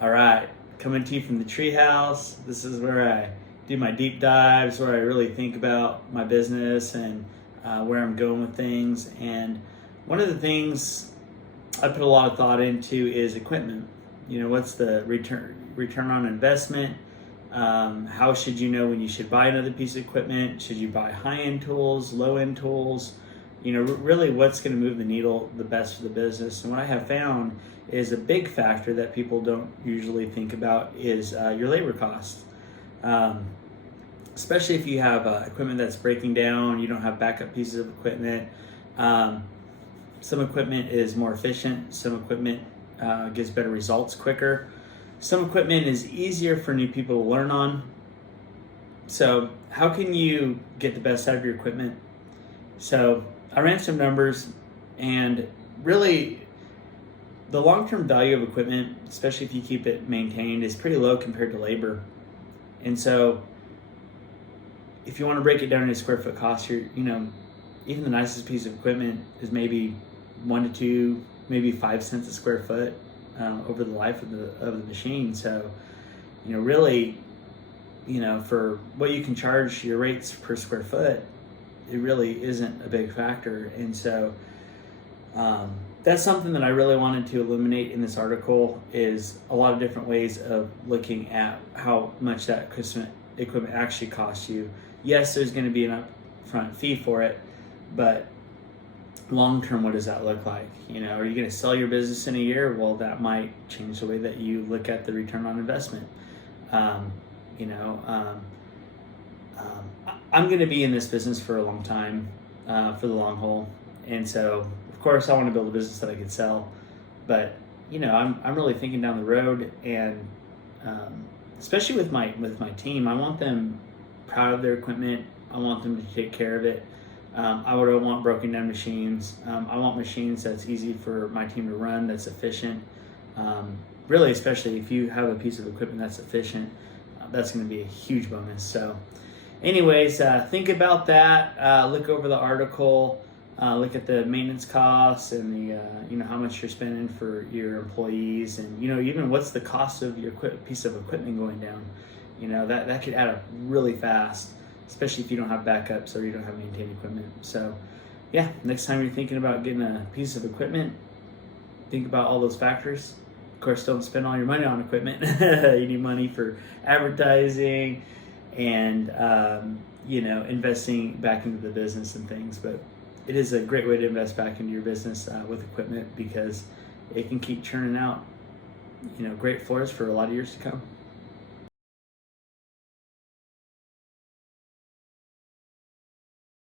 All right, coming to you from the treehouse. This is where I do my deep dives, where I really think about my business and where I'm going with things. And one of the things I put a lot of thought into is equipment. You know, what's the return on investment? How should you know when you should buy another piece of equipment? Should you buy high-end tools, low-end tools? You know, really what's going to move the needle the best for the business. And what I have found is a big factor that people don't usually think about is your labor cost. Especially if you have equipment that's breaking down, you don't have backup pieces of equipment. Some equipment is more efficient, some equipment gives better results quicker. Some equipment is easier for new people to learn on. So how can you get the best out of your equipment? So I ran some numbers, and really the long-term value of equipment, especially if you keep it maintained, is pretty low compared to labor. And so if you want to break it down into square foot cost, even the nicest piece of equipment is maybe 1 to 2, maybe 5 cents a square foot over the life of the machine. So, really, for what you can charge your rates per square foot, it really isn't a big factor. And so that's something that I really wanted to illuminate in this article, is a lot of different ways of looking at how much that equipment actually costs you. Yes, there's going to be an upfront fee for it, but long term, what does that look like? Are you going to sell your business in a year? Well, that might change the way that you look at the return on investment. I'm going to be in this business for a long time, for the long haul. And so, of course, I want to build a business that I can sell. But, I'm really thinking down the road, and especially with my team, I want them proud of their equipment. I want them to take care of it. I don't want broken down machines. I want machines that's easy for my team to run, that's efficient. Really, especially if you have a piece of equipment that's efficient, that's going to be a huge bonus. So anyways, think about that. Look over the article. Look at the maintenance costs and the how much you're spending for your employees, and even what's the cost of your piece of equipment going down. That could add up really fast, especially if you don't have backups or you don't have maintained equipment. So yeah, next time you're thinking about getting a piece of equipment, think about all those factors. Of course, don't spend all your money on equipment. You need money for advertising and investing back into the business and things. But it is a great way to invest back into your business with equipment, because it can keep churning out great floors for a lot of years to come.